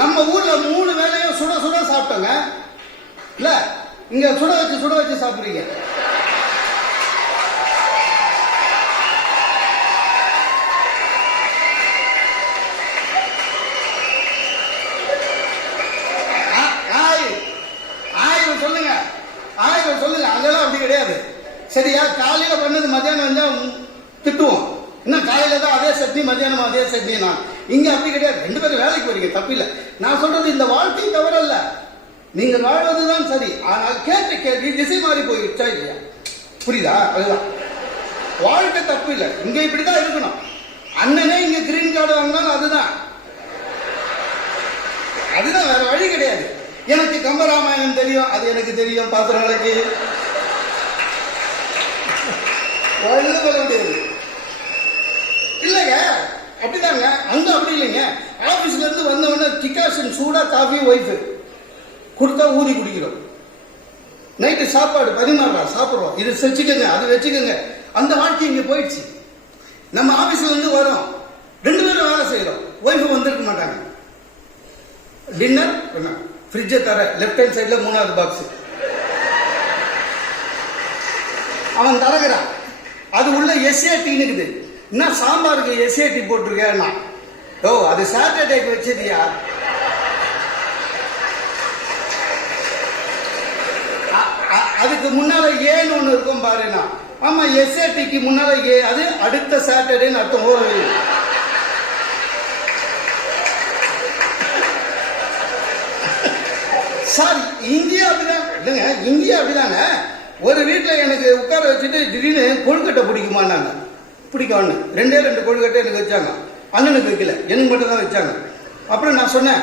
நம்ம ஊர்ல 3 வேளையும் சுட சுட சாப்பிட்டோங்க. இல்ல இங்க சுட வச்சு சாப்பிடுறீங்க. ஆயிரம் சொல்லுங்க. அதெல்லாம் அப்படி கிடையாது. சரியா? காலையில பண்ணது மத்தியானம் வந்தா திட்டுவோம். இன்னும் காலையில தான் அதே சட்னி, மத்தியானம் அதே சட்னி. நான் இங்க அப்படி கிடையாது. 2 பேரும் வேலைக்கு வரீங்க, தப்பில்லை. நான் சொல்றது இந்த வாழ்க்கை தவறல்ல, நீங்கள் வாழ்வதுதான் சரி. ஆனால் கேட்ட கேள்வி திசை மாறி போயிடுச்சா இல்லையா? புரியுதா? அதுதான் வாழ்க்கை. தப்பு இல்லை, இங்க இப்படிதான் இருக்கணும். அண்ணனே இங்க கிரீன் கார்டு வாங்கினாலும் அதுதான் வேற வழி கிடையாது. எனக்கு கம்பராமாயணம் தெரியும், அது எனக்கு தெரியும். பாத்திரங்களுக்கு சொல்ல முடியாது இல்லைங்க. அப்படிதாங்க. அங்க அப்படி இல்லைங்க. ஆபீஸ்ல இருந்து வந்தவொடனே டிகாஷன் சூடா காஃபி ஒய்ஃபு கொடுத்தா ஊதி குடிக்கிறோம். நைட்டு சாப்பாடு பரிமாறலாம், சாப்பிடுறோம். இது வச்சுக்கோங்க, அது வச்சுக்கோங்க. அந்த வாழ்க்கை இங்க போயிடுச்சு. நம்ம ஆபீஸ்ல இருந்து வரோம், 2 பேரும் வேலை செய்யறோம். ஒய்ஃபு வந்திருக்க மாட்டாங்க. டின்னர் ஃப்ரிட்ஜை தர லெப்ட் ஹேண்ட் சைட்ல 3வது பாக்ஸ் அவன் தரகிறான். அது உள்ள எஸ்ஏடின்னு இருக்குது. என்ன சாம்பாருக்கு எஸ்ஏடி போட்டிருக்கேன்னா, ஓ அது சாட்டர்டேக்கு வச்சதியா? அதுக்கு முன்னால ஏன்னு ஒண்ணு இருக்கும் பாருன்னா. ஆமா, எஸ்ஏடிக்கு முன்னால ஏ, அது அடுத்த சாட்டர்டேன்னு அர்த்தம். சார் இந்தியா அப்படிதான் இல்லைங்க. இந்தியா அப்படிதாங்க. ஒரு வீட்டில் எனக்கு உட்கார வச்சுட்டு திடீர்னு கொழுக்கட்டை பிடிக்குமான்னாங்க. பிடிக்கும்னு 2 கொழுக்கட்டை எனக்கு வச்சாங்க. அண்ணனுக்கு வைக்கல, எனக்கு மட்டும் தான் வச்சாங்க. அப்புறம் நான் சொன்னேன்,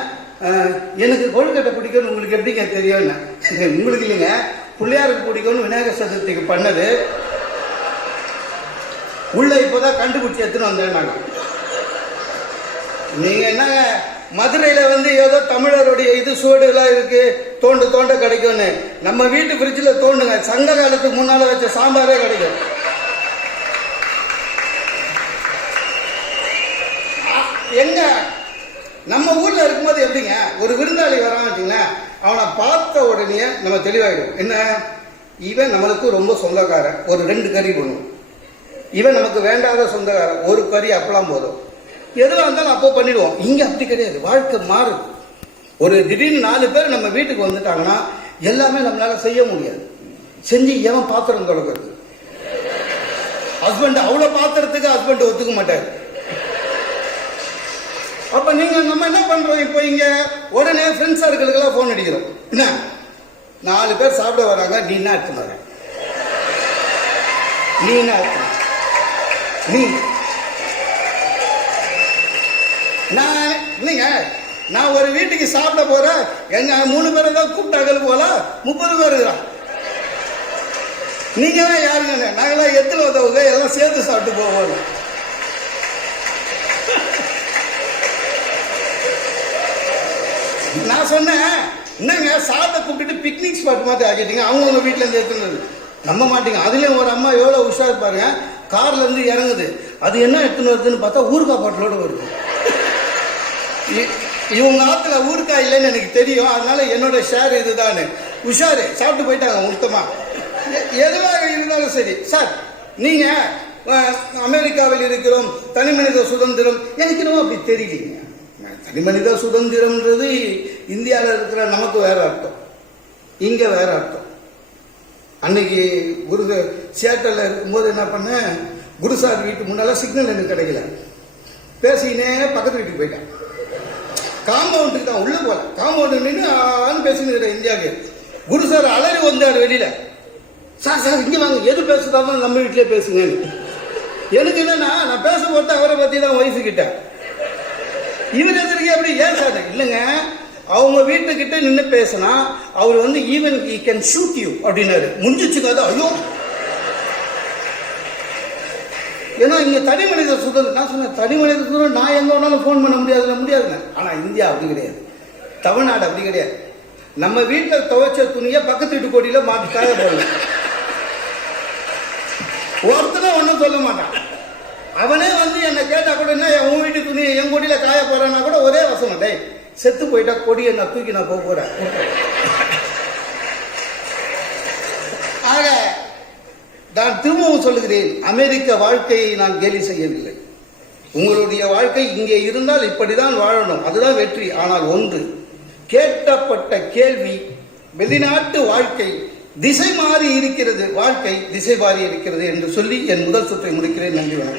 எனக்கு கொழுக்கட்டை பிடிக்கும்னு உங்களுக்கு எப்படிங்க தெரியும்னு. உங்களுக்கு இல்லைங்க, பிள்ளையாருக்கு பிடிக்கும்னு விநாயகர் சதுர்த்திக்கு பண்ணது உள்ள இப்போதான் கண்டுபிடிச்சி எடுத்துன்னு வந்தேன் நாங்க. நீங்க என்னங்க மதுரையில ஏதோ தமிழருடைய இது சூடு எல்லாம் இருக்கு, தோண்ட கிடைக்கும்னு. நம்ம வீட்டு பிரிட்ஜில் தோண்டுங்க, சங்க காலத்துக்கு முன்னால வச்ச சாம்பாரே கிடைக்கும். எங்க நம்ம ஊர்ல இருக்கும்போது எப்படிங்க, ஒரு விருந்தாளி வரான்னு வச்சுங்களேன், அவனை பார்த்த உடனே நம்ம தெளிவாயிடும். என்ன, இவன் நம்மளுக்கு ரொம்ப சொந்தக்காரன், ஒரு 2 கறி பண்ணும். இவன் நமக்கு வேண்டாத சொந்தக்காரன், 1 கறி அப்பலாம் போதும். எதுவாக இருந்தாலும் அப்போ பண்ணிடுவோம். இங்க அப்படி கிடையாது. வாழ்க்கை மாறுது. ஒரு திடீர்னு 4 பேர் நம்ம வீட்டுக்கு வந்துட்டாங்கன்னா எல்லாமே நம்மளால செய்ய முடியாது. செஞ்சு எவன் பாத்திரம் தொடக்கிறது? ஹஸ்பண்ட் அவ்வளவு பாத்திரத்துக்கு ஹஸ்பண்ட் ஒத்துக்க மாட்டாரு. அப்ப நம்ம என்ன பண்றோம்? இப்போ இங்க உடனே ஃப்ரெண்ட்ஸ் சர்க்கிளுக்கெல்லாம் போன் அடிக்கிறோம். என்ன 4 பேர் சாப்பிட வராங்க, நீ என்ன எடுத்து வர, நீ என்ன எடுத்து, நீ நான் இல்லைங்க. நான் ஒரு வீட்டுக்கு சாப்பிட போறேன், எங்க 3 பேரை தான் கூப்பிட்டாங்க போல 30 பேர் இருக்கிறான். நீங்க தான் யாருங்க? நாங்களாம் எத்தனை உதவுங்க, எல்லாம் சேர்த்து சாப்பிட்டு போவோம். நான் சொன்னேன், என்னங்க சாப்பிட்ட கூப்பிட்டு பிக்னிக் ஸ்பாட் மாதிரி ஆகிட்டீங்க, அவங்க வீட்டுல இருந்து எடுத்துனது. நம்ப மாட்டீங்க. அதுலயும் ஒரு அம்மா எவ்வளவு உஷார் பாருங்க, கார்ல இருந்து இறங்குது, அது என்ன எடுத்துன்னு வருதுன்னு பார்த்தா ஊறுகாய் பாட்டிலோட வருது. இவங்க ஆத்துல ஊறுகாய் இல்லைன்னு எனக்கு தெரியும், அதனால என்னோட ஷேர் இதுதான். உஷாரு சாப்பிட்டு போயிட்டாங்க மொத்தமா. எதுவாக இருந்தாலும் சரி. சார் நீங்க அமெரிக்காவில் இருக்கிறோம், தனி மனித சுதந்திரம், எனக்கு இன்னும் அப்படி தெரியலீங்க. தனி மனித சுதந்திரம்ன்றது இந்தியாவில் இருக்கிற நமக்கு வேற அர்த்தம், இங்க வேற அர்த்தம். அன்னைக்கு சியாட்டல்ல இருக்கும்போது என்ன பண்ண, குருசார் வீட்டு முன்னால சிக்னல் எனக்கு கிடைக்கல, பேசினே பக்கத்து வீட்டுக்கு போயிட்டேன். காம்பவுண்டுக்கு தான் உள்ள போல, காம்பவுண்டு நின்று பேசினு இந்தியாவுக்கு. குரு சார் அலறி வந்தார் வெளியில, சார் இங்க வாங்க, எது பேசுதாலும் நம்ம வீட்டிலே பேசுங்க. எனக்கு என்னன்னா, நான் பேச போட்டு அவரை பத்தி தான் வயசு கிட்ட, இவர் எதிர்க்க அப்படி. ஏன் சார்? இல்லைங்க, அவங்க வீட்டுக்கிட்ட நின்று பேசினா அவர் even he can shoot you அப்படின்னாரு. முடிஞ்சிச்சுக்காது. ஐயோ, ஏன்னா இங்க தனி மனித சுதந்திரம். நான் சொன்னேன், தனி மனித சுதந்திரம் நான் எங்க வேணாலும் போன் பண்ண முடியாதுங்க. ஆனா இந்தியா அப்படி கிடையாது, தமிழ்நாடு அப்படி கிடையாது. நம்ம வீட்டில் துவைச்ச துணியை பக்கத்து வீட்டு கோடியில மாட்டி காய போடலாம், ஒருத்தரும் ஒன்றும் சொல்ல மாட்டான். அவனே என்ன கேட்டா கூட, என்ன உன் வீட்டு துணி என் கோடியில காய போறான்னா கூட ஒரே வசனம், டே செத்து போயிட்டா கொடியை நான் தூக்கி நான் போக போறேன். ஆக நான் திரும்பவும் சொல்லுகிறேன், அமெரிக்க வாழ்க்கையை நான் கேலி செய்யவில்லை. உங்களுடைய வாழ்க்கை இங்கே இருந்தால் இப்படிதான் வாழணும், அதுதான் வெற்றி. ஆனால் ஒன்று, கேட்கப்பட்ட கேள்வி வெளிநாட்டு வாழ்க்கை திசை மாறி இருக்கிறது, வாழ்க்கை திசை மாறி இருக்கிறது என்று சொல்லி என் முதல் சுற்றை முடிக்கிறேன். நன்றி, வணக்கம்.